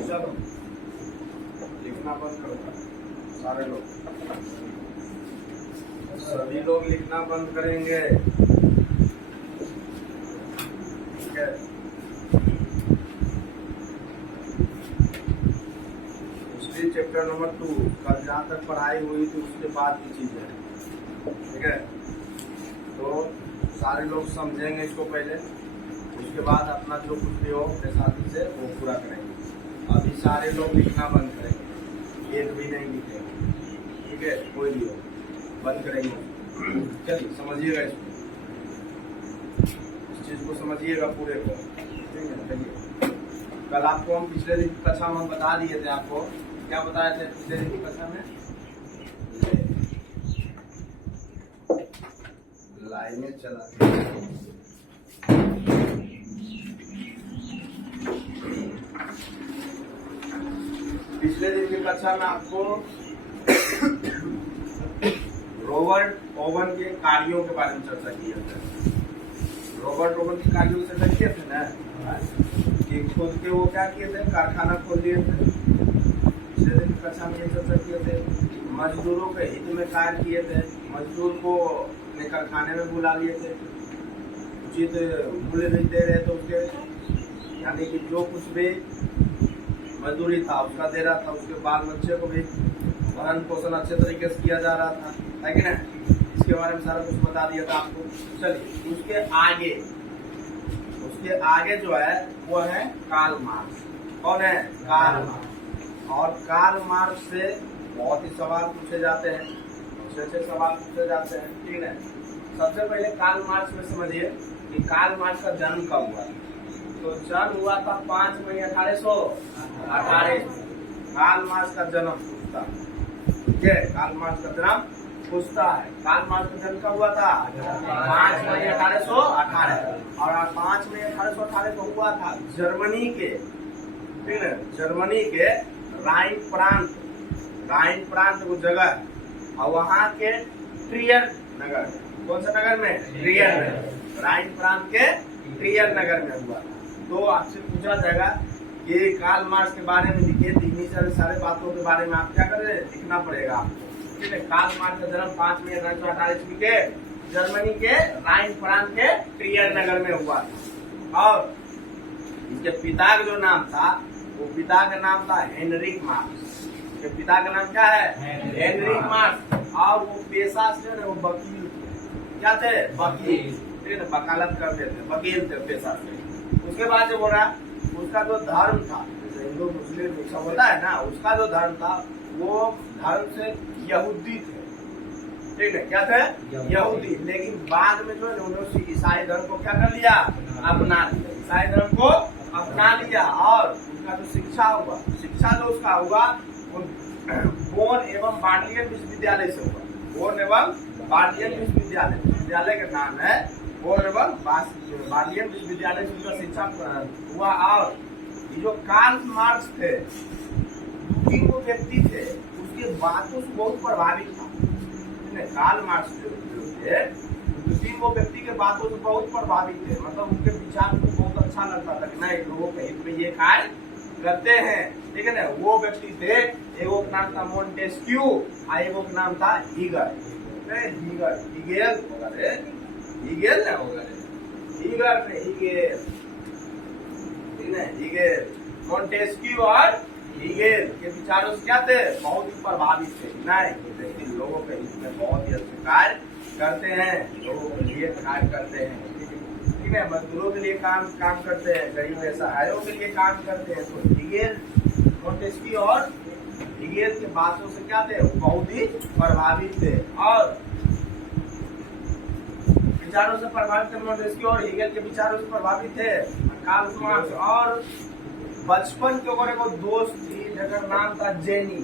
चलो लिखना बंद करो सारे लोग, सभी लोग लिखना बंद करेंगे। ठीक है, हिस्ट्री चैप्टर नंबर 2 कल जहाँ तक पढ़ाई हुई थी उसके बाद की चीजें। ठीक है, तो सारे लोग समझेंगे इसको पहले, उसके बाद अपना जो कुछ भी हो अपने साथी से वो पूरा करेंगे। अभी सारे लोग लिखना बंद करेंगे, एक भी नहीं लिखेंगे। ठीक है, कोई भी हो बंद करेंगे। चलिए समझिएगा इसको, इस चीज को समझिएगा पूरे को। ठीक है, चलिए कल आपको हम पिछले दिन की कक्षा में हम बता दिए थे, आपको क्या बताए थे पिछले दिन की कक्षा में? लाइनें चला पिछले दिन की कक्षा में आपको रॉबर्ट ओवन के कार्यों के बारे में चर्चा किया था। रॉबर्ट ओवन के कार्यों की चर्चा किए थे ना, कि खुद के वो क्या किए थे, कारखाना खोल दिए थे। पिछले दिन की कक्षा में ये चर्चा किए थे। मजदूरों के हित में कार्य किए थे, मजदूर को अपने कारखाने में बुला लिए थे, उचित मूल्य नहीं दे रहे थे उसके, यानी कि जो कुछ भी मजदूरी था उसका दे रहा था, उसके बाल बच्चे को भी भरण पोषण अच्छे तरीके से किया जा रहा था, है कि नहीं? इसके बारे में सारा कुछ बता दिया था आपको। चलिए उसके आगे जो है वो है कार्ल मार्क्स। कौन है? Karl Marx. और कार्ल मार्क्स से बहुत ही सवाल पूछे जाते हैं, अच्छे सवाल पूछे जाते हैं। ठीक है, सबसे पहले कार्ल मार्क्स में समझिए कि कार्ल मार्क्स का जन्म कब हुआ। तो जन्म हुआ था 5 मई 1818। कार्ल मार्क्स का जन्म पूछता, ठीक है, कार्ल मार्क्स का जन्म पूछता है। कार्ल मार्क्स का जन्म कब हुआ था? 5 मई 1818। और 5 मई 1818 को हुआ था जर्मनी के, ठीक है, जर्मनी के राइन प्रांत वो जगह, और वहाँ के ट्रियर नगर, कौन सा नगर में? ट्रियर में, राइन प्रांत के ट्रियर नगर में हुआ था। तो आपसे पूछा जाएगा कि कार्ल मार्क्स के बारे में लिखिए, तो इन्हीं सारे बातों के बारे में आप क्या करें, लिखना पड़ेगा आपको। ठीक है, कार्ल मार्क्स का जन्म 5 मई 1818 ईस्वी के जर्मनी के राइन प्रांत के ट्रियर नगर में हुआ था। और इसके पिता का जो नाम था, वो पिता का नाम था हेनरिक मार्क्स। इसके पिता का नाम क्या है? Heinrich Marx. और वो पेशा से वो वकील थे। क्या थे? वकील। ठीक है, वकालत करते थे, वकील थे पेशा से। उसके बाद जो बोला उसका जो धर्म था, जैसे हिंदू मुस्लिम सब होता है ना, उसका जो धर्म था वो धर्म से यहूदी थे। ठीक है, क्या थे? यहूदी। लेकिन बाद में जो है उन्होंने ईसाई धर्म को क्या कर लिया? अपना लिया। ईसाई धर्म को अपना लिया। और उनका जो शिक्षा जो उसका हुआ बोन एवं बार्लियन विश्वविद्यालय से हुआ। बोन एवं बार्लियन विश्वविद्यालय का नाम है बोन एवं बार्लियन विश्वविद्यालय से उनका शिक्षा हुआ। और ये जो कार्ल मार्क्स थे, वो व्यक्ति थे, उसके बातों से बहुत प्रभावित था। कार्ल मार्क्स जो थे, वो व्यक्ति के बातों से बहुत प्रभावित थे, मतलब उनके विचार को बहुत अच्छा लगता था कि नहीं, लोगों के हित में ये कार्य करते हैं। ठीक है ना, वो व्यक्ति थे, एगो का नाम था मोंटेस्क्यू और एगो का नाम था हीगर। मोंटेस्क्यू और हीगेल के विचारों से क्या थे? बहुत ही प्रभावित थे। नहीं, लोगों के हित में बहुत ही अच्छे कार्य करते हैं, लोगों के लिए कार्य करते हैं। ठीक है, मजदूरों के लिए काम करते हैं, गरीब असहायों के लिए काम करते हैं। तो हीगेल, मोंटेस्क्यू और हीगेल के बातों से क्या थे? वो बहुत ही प्रभावित थे। और विचारों से प्रभावित थे मोंटेस्क्यू और हीगेल के विचारों से प्रभावित थे कार्ल मार्क्स। और बचपन के ओकर एगो दोस्त थी जगह नाम था जेनी।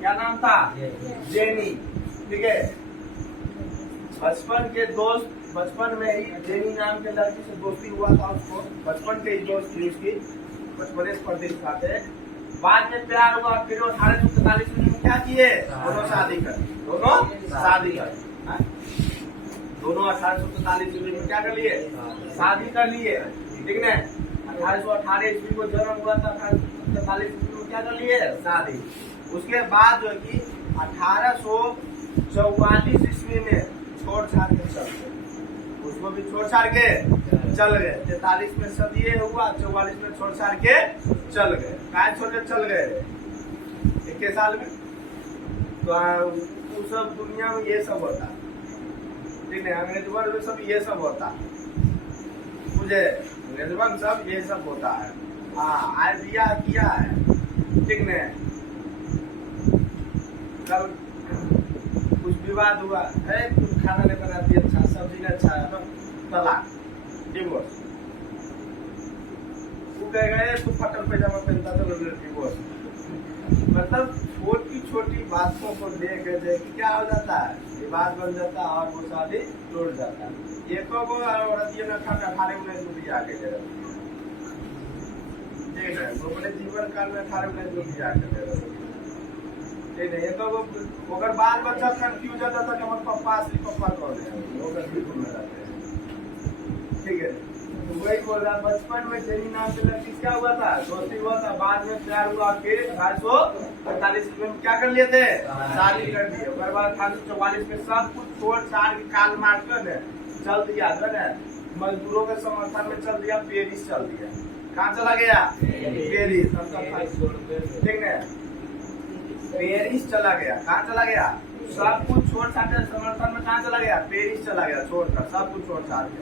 क्या नाम था? जेनी। ठीक है, बचपन में ही जेनी नाम के लड़की से दोस्ती हुआ था उसको, बचपन के ही दोस्त थी उसकी, बचपन से प्रतिष्ठा थे। बाद में प्यार हुआ, फिर 1843 में क्या किए? दोनों शादी कर दोनों 1843 में क्या कर लिए? शादी कर लिए। ठीक है, 1818 ईस्वी को जन्म हुआ था, 1843 ईस्वी में क्या कर लिए, शादी। उसके बाद जो है कि 1844 ईस्वी में छोड़ छाड़ के चल गए, उसको भी छोड़ छाड़ के चल गए। 43 में सदिये हुआ, 44 में छोड़ छाड़ के चल गए। काय छोड़ के चल गए 21 साल में। तो वो सब दुनिया में ये सब होता, ठीक है, अंग्रेज वर्ग में सब ये सब होता, मुझे अंग्रेज वर्ग सब ये सब होता है। हाँ, आज दिया किया है, ठीक है। कल कुछ विवाद हुआ है, कुछ खाना नहीं बनाती अच्छा, सब्जी नहीं अच्छा है, तो तलाक, डिवोर्स। वो कह गए तू फटल पैजामा पहनता तो डिवोर्स। मतलब छोटी छोटी बातों को लेकर कि क्या हो जाता है, विवाद बन जाता है और वो शादी टूट जाता है। ये तो वो औरत ये न खा 18-19 रुपया आके दे रहा, ठीक है, वो बोले जीवन काल में 18-19 रुपया आके दे रहा, ठीक है। ये तो वो अगर बाल बच्चा कंफ्यूज हो जाता कि हमारे पापा असली पापा कौन है, वो कंफ्यूज हो जाते हैं, ठीक है। तो वही बोल रहा, बचपन में जेनी नाम से लड़की क्या हुआ था, दोस्ती हुआ था, बाद में प्यार हुआ, फिर 1845 में क्या कर लिए थे, शादी कर दिए। उसके बाद 1844 में सब कुछ छोड़ छाड़ के काल मार कर चल दिया, मजदूरों के समर्थन में चल दिया, पेरिस चल दिया। कहाँ चला गया, पेरिस, ठीक है, पेरिस चला गया। कहाँ चला गया, सब कुछ छोड़ छाड़ के समर्थन में कहाँ चला गया, पेरिस चला गया, छोड़कर सब कुछ छोड़ छाड़ के,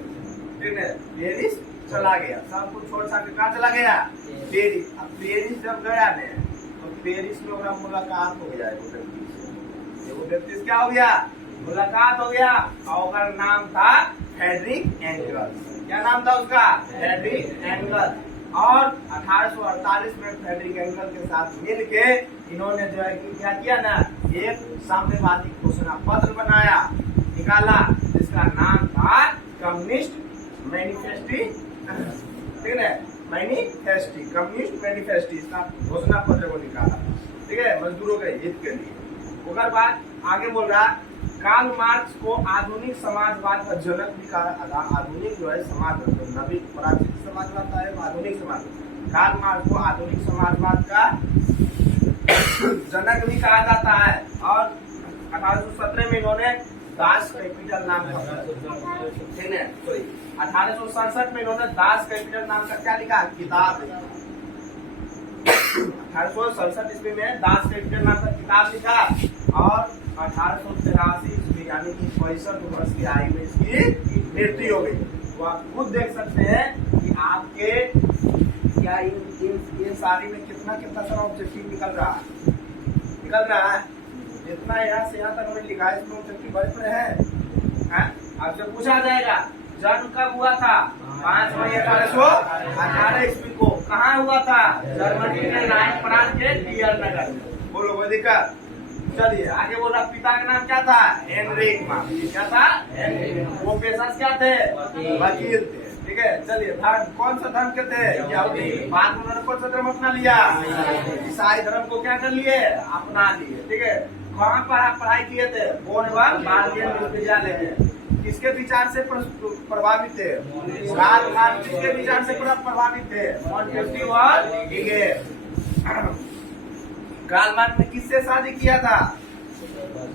ठीक है, पेरिस चला गया, सब कुछ छोड़ छाड़ के कहाँ चला गया, पेरिस। अब पेरिस जब गया ने तो पेरिस में मुलाकात हो गया, वो व्यक्ति से क्या हो गया, मुलाकात हो गया, और नाम था फ्रेडरिक एंगल्स। क्या नाम था उसका, फ्रेडरिक एंगल्स। और 1848 में फ्रेडरिक एंगल्स के साथ मिलके इन्होंने जो है कि क्या किया ना, एक साम्यवादी घोषणा पत्र बनाया, निकाला, जिसका नाम था कम्युनिस्ट मैनिफेस्टी, ठीक है, मैनिफेस्टी, कम्युनिस्ट मैनिफेस्टी, इसका घोषणा पत्र को निकाला, ठीक है, मजदूरों के हित के लिए। उसके बाद आगे बोल रहा, कार्ल मार्क्स को आधुनिक समाजवाद का जनक भी कहा। आधुनिक जो है समाज, नवीन प्राचीन समाजवाद था, आधुनिक समाज। कार्ल मार्क्स को आधुनिक समाजवाद का जनक भी कहा जाता है। और 1817 में इन्होंने दास कैपिटल नाम का, ठीक है, सॉरी 1867 में इन्होंने दास कैपिटल नाम का क्या लिखा, किताब लिखा। 1867 ईस्वी में दास कैपिटल नाम का किताब लिखा। और 1883 ईस्वी यानी कि 65 वर्ष की आयु में इसकी मृत्यु हो गई। तो आप खुद देख सकते हैं कि आपके क्या इन सारी में कितना कितना सारा ऑब्जेक्टिव निकल रहा है, जितना यहाँ से यहाँ तक हमें लिखा है, इसमें ऑब्जेक्टिव बड़े बड़े हैं। आपसे पूछा जाएगा जन्म कब हुआ था, 5 मई 1818 ईस्वी को। कहाँ हुआ था, जर्मनी के राइन प्रांत के टियर नगर में। बोलो कोई दिक्कत। चलिए आगे बोल रहा, पिता का नाम क्या था, हेनरिक मार्क्स। क्या था, वो पेशा क्या थे, वकील थे, ठीक है। चलिए धर्म, कौन सा धर्म के थे, यहूदी। बाद में उन्होंने कौन सा धर्म अपना लिया, ईसाई धर्म को क्या कर लिए, अपना लिए, ठीक है। कहाँ पढ़ाई किए थे, भारतीय विश्वविद्यालय में। किसके विचार से प्रभावित थे, किसके विचार से प्रभावित थे, मॉन्टेस्क्यू और हिगेल। कार्ल मार्क्स ने किससे शादी किया था,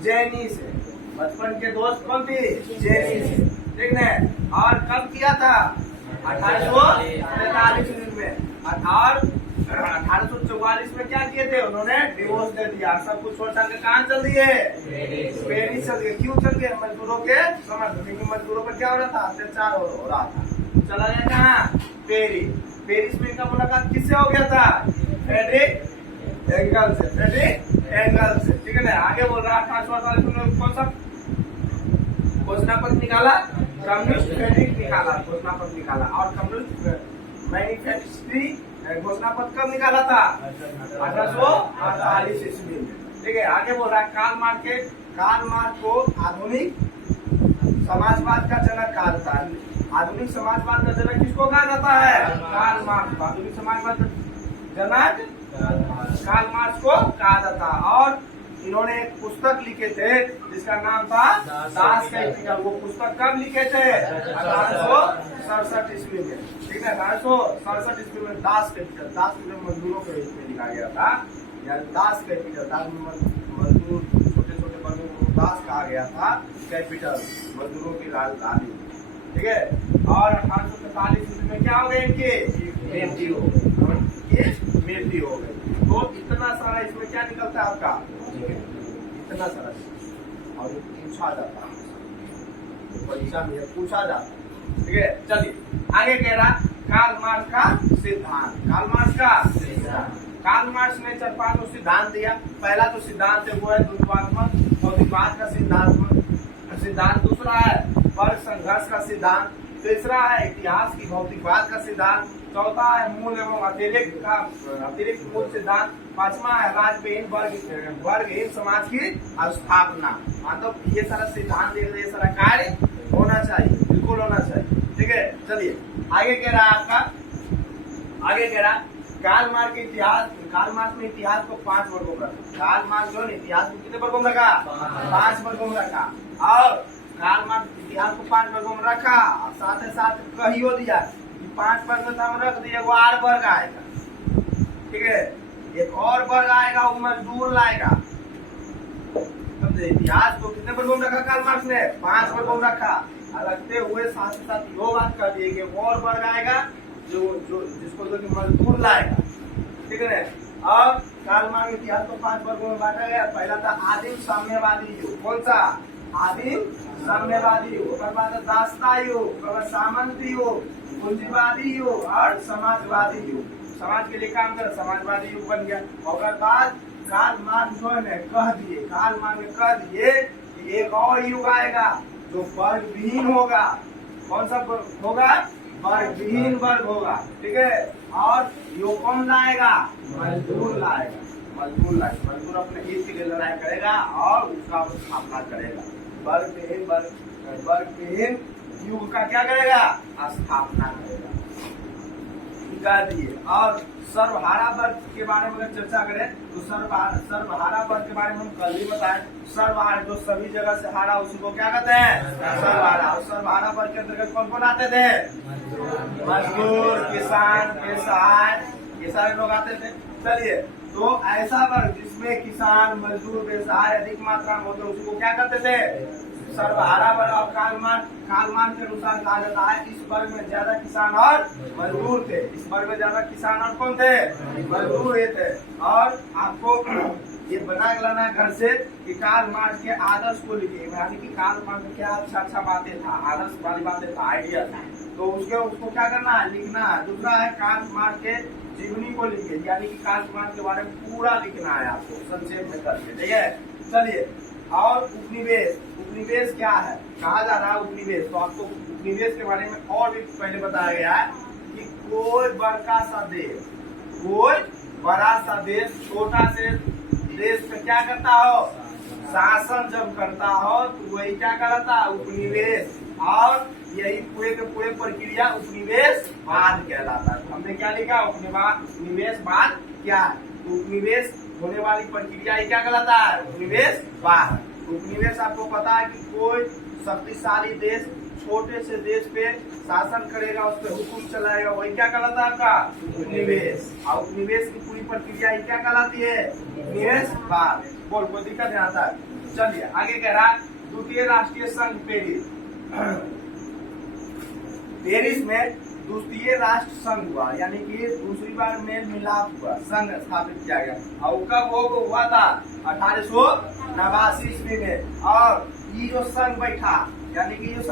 जेनी से। बचपन के दोस्त कौन थी, जेनी से, ठीक है। और कब किया था, 1843 में। और 1844 में क्या किए थे, उन्होंने डिवोर्स दे दिया, सब कुछ छोड़ छाड़ के कहाँ चल दिए, पेरिस चल गए। क्यों चल गए, मजदूरों के समर्थन, क्योंकि मजदूरों पर क्या हो रहा था, अत्याचार हो रहा था। चला गया कहाँ, पेरिस। पेरिस में इनका मुलाकात किससे हो गया था, फ्रेडरिक एंगल्स से, फ्रेडरिक एंगल्स से, ठीक है ना। आगे बोल रहा, 1848 में कौन सा घोषणा पत्र निकाला, कम्युनिस्ट फ्रेडरिक निकाला, घोषणा पत्र निकाला। और कम्युनिस्ट मैनिफेस्टी घोषणा पत्र कब निकाला था, 1848 ईस्वी में, ठीक है। आगे बोल रहा है, कार्ल मार्क्स को आधुनिक समाजवाद का जनक कहा जाता है। आधुनिक समाजवाद का जनक किसको कहा जाता है, कार्ल मार्क्स। आधुनिक समाजवाद का जनक कार्ल मार्क्स को कहा जाता है। और इन्होंने एक पुस्तक लिखे थे जिसका नाम था दास कैपिटल। वो पुस्तक कब लिखे थे? 1867 ईस्वी में। ठीक है, 1867 ईस्वी में दास कैपिटल। दास कैपिटल मजदूरों के इसमें लिखा गया था, यानी दास कैपिटल। दास मजदूर छोटे छोटे वर्गों को दास कहा गया था, कैपिटल मजदूरों की राजधानी। ठीक है, और 1843 ईस्वी में क्या हो गए? इनके मृत्यु हो गई। तो इतना सारा इसमें क्या निकलता है आपका? इतना सारा, और पूछा जाता है परीक्षा में, पूछा जाता है। ठीक है, चलिए आगे कह रहा कार्ल मार्क्स का सिद्धांत। कार्ल मार्क्स का सिद्धांत, कार्ल मार्क्स ने 4-5 सिद्धांत दिया। पहला जो सिद्धांत है वो है द्वैतवाद भौतिकवाद का सिद्धांत। दूसरा है वर्ग संघर्ष का सिद्धांत। तीसरा है इतिहास की भौतिकवाद का सिद्धांत। चौथा है मूल एवं अतिरिक्त मूल सिद्धांत। पांचवा है राज्यविहीन वर्गहीन समाज की स्थापना। मतलब ये सारा सिद्धांत, ये सारा कार्य होना चाहिए, बिल्कुल होना चाहिए। ठीक है, चलिए आगे कह रहा है आपका, आगे कह रहा कार्ल मार्क्स के इतिहास। कार्ल मार्क्स ने इतिहास को 5 वर्गों में रखा। कार्ल मार्क्स जो है इतिहास को कितने वर्गों में रखा? 5 वर्गों में रखा। और कार्ल मार्क्स इतिहास को 5 वर्गों में रखा, साथ ही साथ कहियो दिया 5 वर्ग में हम रख दिए, वो 8 वर्ग आएगा। ठीक है, एक और वर्ग आएगा, वो मजदूर लाएगा। इतिहास को कितने वर्गों में रखा कार्ल मार्क्स ने? 5 वर्गों में रखा। रखते हुए साथ ही साथ यो बात कर दिए कि और वर्ग आएगा जो जिसको जो मजदूर लाएगा। ठीक है, अब कार्ल मार्क्स इतिहास को 5 वर्गों में बांटा गया। पहला था आदिम साम्यवादी युग। कौन सा? आदिम साम्यवादी युग। उसके बाद दासता युग, सामंती युग, पूंजीवादी युग और समाजवादी युग। समाज के लिए काम कर समाजवादी युग बन गया। और बाद कार्ल मार्क्स जो है कह दिए कि एक और युग आएगा जो वर्ग विहीन होगा। कौन सा होगा? वर्ग विहीन वर्ग होगा। ठीक है, और यो कौन लाएगा? मजदूर लाएगा। मजदूर अपने हित के लिए लड़ाई करेगा और उसका स्थापना करेगा। वर्ग विहीन युग का क्या करेगा? स्थापना करेगा। दिए। और सर्वहारा वर्ग के बारे में अगर चर्चा करें तो सर्वहारा वर्ग के बारे में हम कल ही बताए। सर्वहारा जो सभी जगह से हारा उसी को क्या कहते हैं? सर्वहारा। और सर्वहारा वर्ग के अंतर्गत कौन कौन आते थे? मजदूर, किसान, बेसहाय, ये सारे लोग आते थे। चलिए, तो ऐसा वर्ग जिसमें किसान, मजदूर, बेसहाय अधिक मात्रा में होते उसको क्या करते थे? सर्वहारा वर्ग। और कार्ल मार्क्स के अनुसार कहा जाता है इस वर्ग में ज्यादा किसान और मजदूर थे। इस वर्ग में ज्यादा किसान और कौन थे? मजदूर थे। और आपको ये बना के लाना घर से कि कार्ल मार्क्स के आदर्श को लिखिए, यानी कि कार्ल मार्क्स में क्या अच्छा बातें था, आदर्श वाली बातें था, आइडिया था, तो उसको क्या करना है? लिखना है। दूसरा है कार्ल मार्क्स के जीवनी को लिखिए, यानी कि कार्ल मार्क्स के बारे में पूरा लिखना है आपको संक्षेप में करके। ठीक है, चलिए। और उपनिवेश क्या है? कहा जा रहा है उपनिवेश। तो आपको उपनिवेश के बारे में और भी पहले बताया गया है कि कोई बड़ा सा देश छोटा से देश पे क्या करता हो? शासन जब करता हो तो वही क्या कहलाता है? उपनिवेश। और यही पूरे के पूरे प्रक्रिया उपनिवेशवाद कहलाता है। हमने क्या लिखा? उपनिवेशवाद क्या है? उपनिवेश होने वाली प्रक्रिया क्या कहलाता है? उपनिवेशवाद। उपनिवेश आपको पता है कि कोई शक्तिशाली देश छोटे से देश पे शासन करेगा, उस पर हुकुम चलाएगा, वही क्या कहलाता है आपका? उपनिवेश। और उपनिवेश की पूरी प्रक्रिया क्या कहलाती है? उपनिवेशवाद। कोई दिक्कत नहीं आता है। चलिए आगे कह रहा है द्वितीय राष्ट्रीय संघ पेरिस में द्वितीय राष्ट्र संघ हुआ, यानी कि दूसरी बार मेल मिलाप हुआ, संघ स्थापित किया गया। और कब हुआ था? 1889 ईस्वी में। और ये जो संघ बैठा, यानी कि जो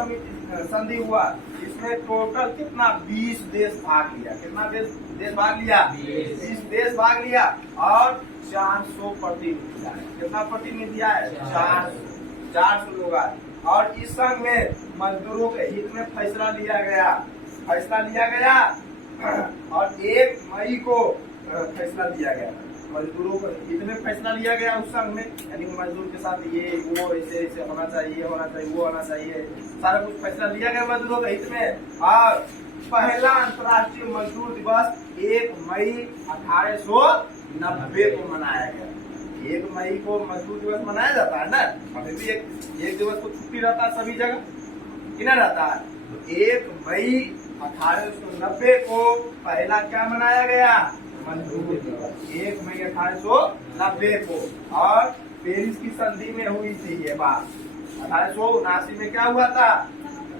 संधि हुआ, इसमें टोटल कितना? 20 देश भाग लिया। कितना देश भाग लिया? 20 देश भाग लिया। और 400 प्रतिनिधि आए। कितना प्रतिनिधि आए? 400 लोग आए। और इस संघ में मजदूरों के हित में फैसला लिया गया। और 1 मई को फैसला लिया गया। मजदूरों को हित में फैसला लिया गया उस संघ में, यानी मजदूर के साथ ये वो ऐसे होना चाहिए, वो होना चाहिए, सारा कुछ फैसला लिया गया मजदूरों के हित में। और पहला अंतर्राष्ट्रीय मजदूर दिवस 1 मई 1890 को मनाया गया। 1 मई को मजदूर दिवस मनाया जाता है ना, अभी भी एक दिवस को छुट्टी रहता है सभी जगह, किना रहता है। तो 1 मई 1890 को पहला क्या मनाया गया, मजदूर दिवस, 1 मई 1890 को। और पेरिस की संधि में हुई थी ये बात, 1879 में क्या हुआ था,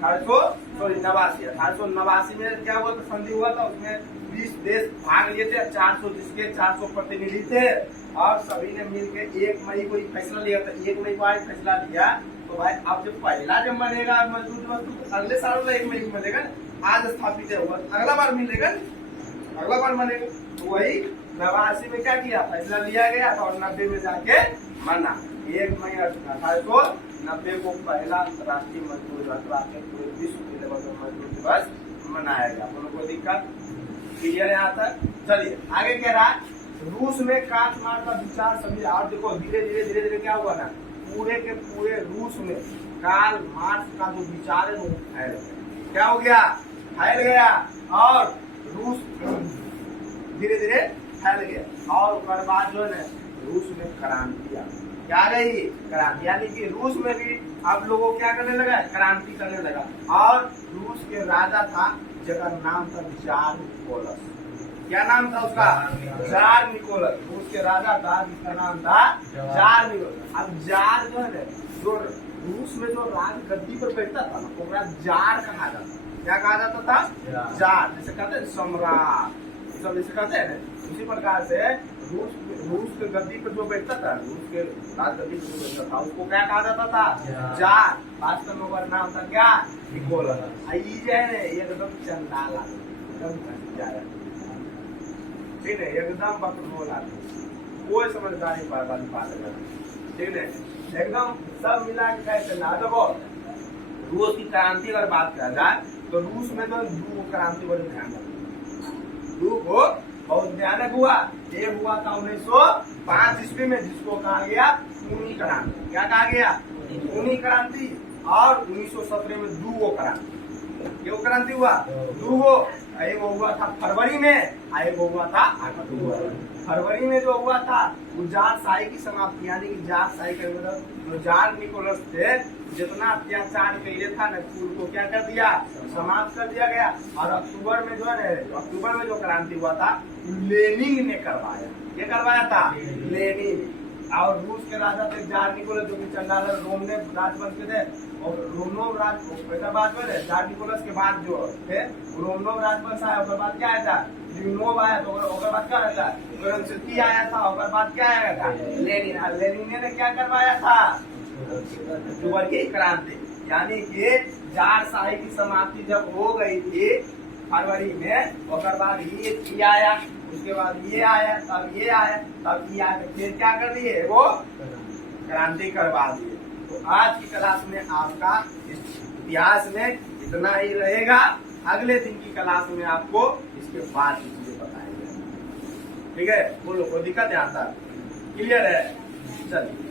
1889 में क्या हुआ था, संधि हुआ था, उसमें 20 देश भाग लिए थे, 400 जिसके 400 प्रतिनिधि थे, और सभी ने मिलकर 1 मई को फैसला लिया था। 1 मई को आज फैसला लिया, तो भाई अब जब मनेगा मजदूर दिवस तो अगले साल 1 मई को मिलेगा, आज स्थापित है अगला बार मिलेगा, अगला बार मनेगा। तो वही 89 में क्या किया, फैसला लिया गया था, और 90 में जाके मना। 1 मई 1890 को पहला अंतर्राष्ट्रीय मजदूर दिवस, पूरे विश्व के लेवल पर मजदूर दिवस मनाया गया। कोई दिक्कत क्लियर है यहाँ तक। चलिए आगे कह रहा है, रूस में काटमांडू का विचार सभी, और देखो धीरे धीरे क्या हुआ ना, पूरे के पूरे रूस में कार्ल मार्क्स का जो विचार है वो फैल गया। क्या हो गया, फैल गया, और रूस धीरे धीरे फैल गया। और उसके बाद जो है रूस में क्रांति आ क्या गई, क्रांति, यानी कि रूस में भी अब लोगों क्या करने लगा, क्रांति करने लगा। और रूस के राजा था जिसका नाम था जार निकोलस। क्या नाम था उसका, जार निकोलस, रूस के राजा था जिसका नाम था जार निकोलस। अब जार जो है जो रूस में जो राज गद्दी पर बैठता था ना, वो जार कहा जाता। क्या कहा जाता था, जार, जैसे कहते हैं सम्राट, सब जैसे कहते हैं। इसी प्रकार से रूस के गद्दी पर जो बैठता था, रूस के राज गद्दी पर जो बैठता था, उसको क्या कहा जाता था, जार। वास्तव में उसका नाम था क्या, निकोलस। जो है एकदम चंडाल एकदम, ठीक है, एकदम बकलोल आदमी, कोई समझदारी वाली बात है, ठीक है, एकदम सब मिला के कैसे ना। देखो रूस की क्रांति अगर बात किया जाए तो रूस में तो दो क्रांति बड़ी भयानक, दो को बहुत भयानक हुआ। एक हुआ था 1905 ईस्वी में, जिसको कहा गया ऊनी क्रांति। क्या कहा गया, ऊनी क्रांति। और 1917 में दूगो क्रांति। क्यों क्रांति हुआ, दूगो, एक हुआ था फरवरी में, एक हुआ था अक्टूबर। फरवरी में जो हुआ था वो जार शाही की समाप्ति, यानी कि जार शाही का मतलब जो जार निकोलस थे जितना अत्याचार किए था न, को क्या कर दिया, समाप्त कर दिया गया। और अक्टूबर में जो है, अक्टूबर में जो क्रांति हुआ था लेनिन ने करवाया। ये करवाया था लेनिन। और रूस के राजा थे जार निकोलस, जो कि चंडाल रोम ने राजवंश के थे, और रोमनोव राज जार निकोलस के बाद जो थे रोमनोव राजवंश आया। उसके बाद क्या आया था, ल्यूनोव आया, तो उसके बाद क्या रहता है, आया था। उसके बाद क्या आया था, लेनिन। लेनिन ने क्या करवाया था, अक्टूबर की क्रांति, यानी कि जार शाही की समाप्ति जब हो गई थी फरवरी में, उसके बाद ये आया, उसके बाद ये आया, तब ये आया, तब ये आया, फिर क्या कर दिए, वो क्रांति करवा दिए। तो आज की क्लास में आपका इतिहास में इतना ही रहेगा। अगले दिन की क्लास में आपको इसके बाद की चीजें बताएंगे। ठीक है, बोलो, कोई दिक्कत है यहाँ तक, क्लियर है। चलिए।